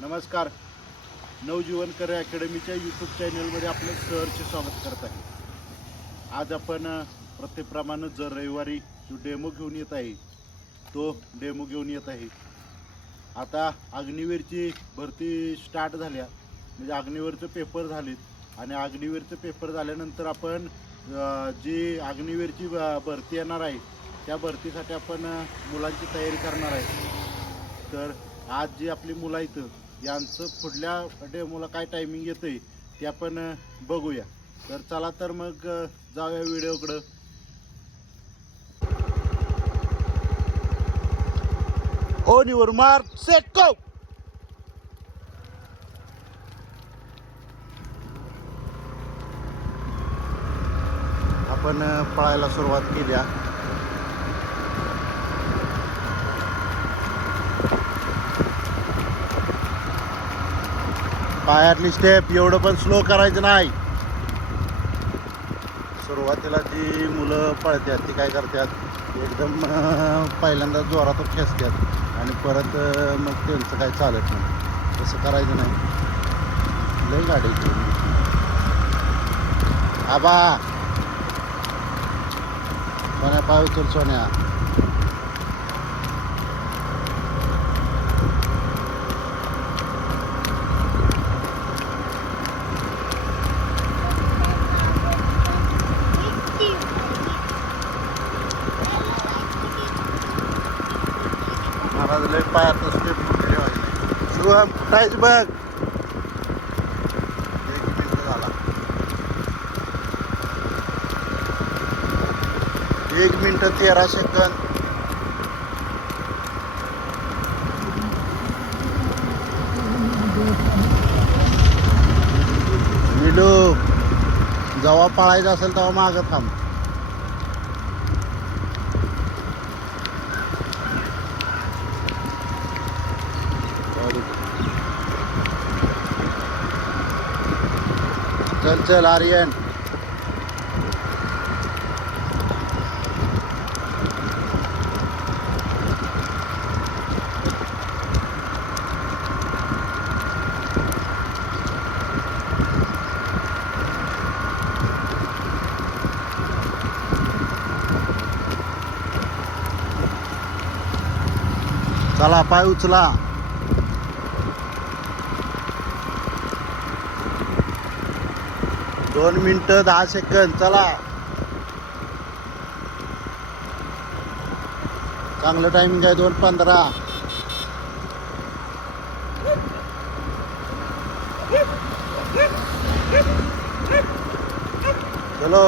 नमस्कार. नवजीवनकर अकॅडमीच्या यूट्यूब चॅनलमध्ये आपलं सहर्ष स्वागत करत आहे. आज आपण प्रत्येकप्रमाणे जर रविवारी जो डेमो घेऊन येत आहे तो डेमो घेऊन येत आहे. आता अग्निवीरची भरती स्टार्ट झाल्या. म्हणजे अग्निवीरचं पेपर झालेत आणि अग्निवीरचं पेपर झाल्यानंतर आपण जी अग्निवीरची भरती येणार आहे त्या भरतीसाठी आपण मुलांची तयारी करणार आहे. तर आज जी आपली मुलं आहेत यांचं पुढल्या डेमोला काय टायमिंग येतंय ते आपण बघूया. तर चला तर मग जाऊया व्हिडिओकडं. On your mark set go आपण पळायला सुरुवात केल्या पायातली स्टेप एवढं पण स्लो करायचं नाही. सुरुवातीला जी मुलं पळतात ती काय करतात एकदम पहिल्यांदा जोरातच खेचतात आणि परत मग त्यांचं काय चालत नाही. तसं करायचं नाही. लई गाडी आबा! सोन्या पाय उचल सोन्या महाराज लय पायात स्टेप कुठे ठेवायचं नाही शुभम बघ एक मिनिट झाला एक तेरा सेकंद. मिलू जेव्हा पळायचं असेल तेव्हा मागं थांब. चल चल आर्यन चला पाय दोन मिनटं दहा सेकंद चला. चांगलं टायमिंग आहे दोन पंधरा. चलो.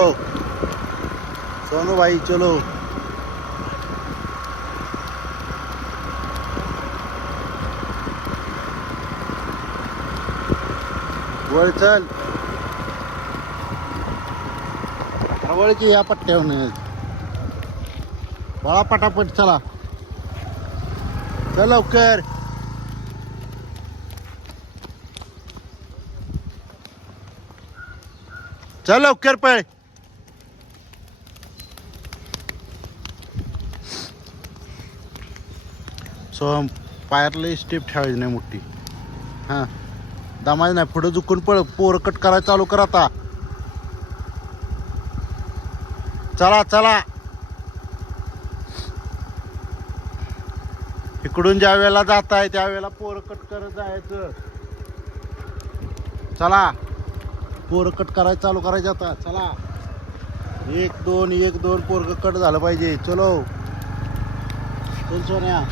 सोनू भाई चलो. वर चल. जवळ या पट्ट्यावर बळा पटापट चला. चल लवकर. चल लवकर पळ. सो पायातली स्टेप ठेवायची नाही मोठी. हां. दमायचं नाही. पुढं झुकून पळ. पोर कट करायला चालू कर आता. चला चला. इकडून ज्या वेळेला जात आहे त्यावेळेला पोर कट करत जायचं. चला. पोर कट करायचं चालू करायचं आता. चला. एक दोन एक दोन पोरग कट झालं पाहिजे. चलो. चल सोन्या.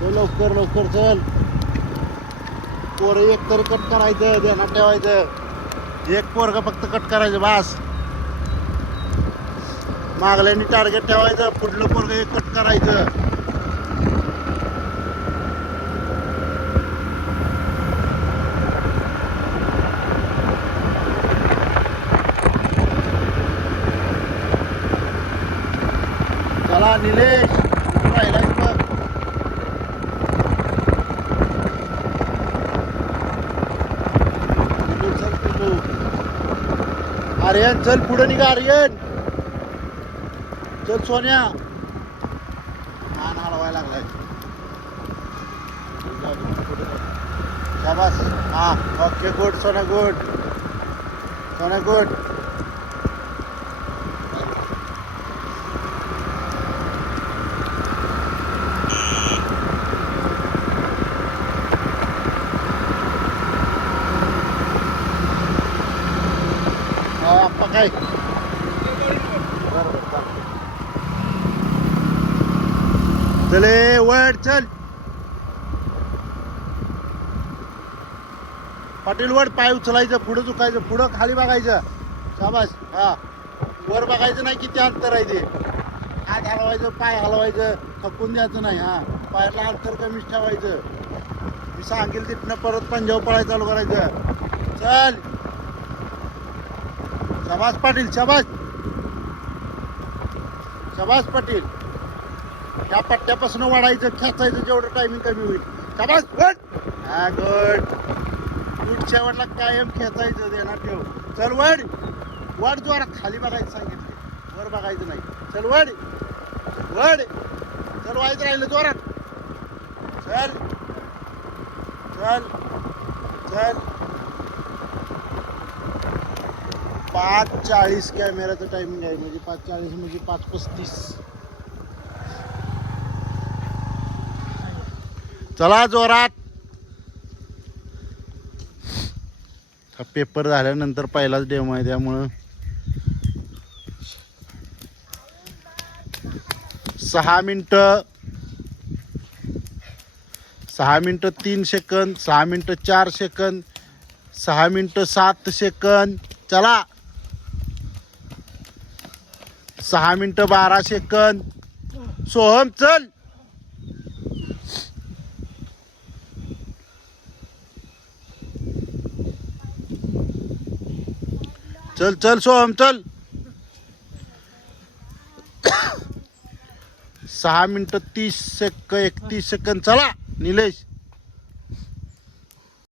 चल लवकर लवकर चल. पोर एक तरी कट करायचं ध्यानात ठेवायचं. एक पोरग फक्त कट करायचं बास. मागल्याने टार्गेट ठेवायचं पुढलं पोरग एक कट करायचं. चला निलेश तू बघ चल पिल्लू. चल पुढे निघा आर्यन. चल सोन्या मान हलवायला लागलाय शाबास हा ओके गुड सोना गुड सोना गुड हा आप्पा काय बरं बरं चालतंय. चले चल. पाटील वर पाय उचलायचं पुढं चुकायचं पुढं खाली बघायचं. शाबास. हा. वर बघायचं नाही किती अंतर आहे ते. हात हलवायचं पाय हलवायचं थकून द्यायचं नाही हा. पायाला अंतर कमीच ठेवायचं. मी सांगेल तिथनं परत पंजाब पळायला चालू करायचं. चल. शाबास पाटील शाबास. शाबास पाटील. त्या पट्ट्यापासून वाढायचं खेचायचं जेवढं टायमिंग कमी होईल. शाबास गुड हा गुड पुढच्या वडला कायम खेचायचं देणार ठेव चल वड. वड द्वारा खाली बघायचं सांगितले. वर बघायचं नाही. चल वड. वड. चल व्हायचं राहिलं जोरात. चल. चल. चल. पाच चाळीस कॅमेराचं टायमिंग आहे. म्हणजे पाच चाळीस म्हणजे पाच पस्तीस. चला जोरात. हा पेपर झाल्यानंतर पहिलाच डेमो आहे त्यामुळं. सहा मिनटं. सहा मिनटं तीन सेकंद सहा मिनटं चार सेकंद सहा मिनटं सात सेकंद चला. सहा मिनटं बारा सेकंद सोहम चल. चल चल सोहम चल. सहा मिनटं तीस सेक एकतीस सेकंद चला निलेश.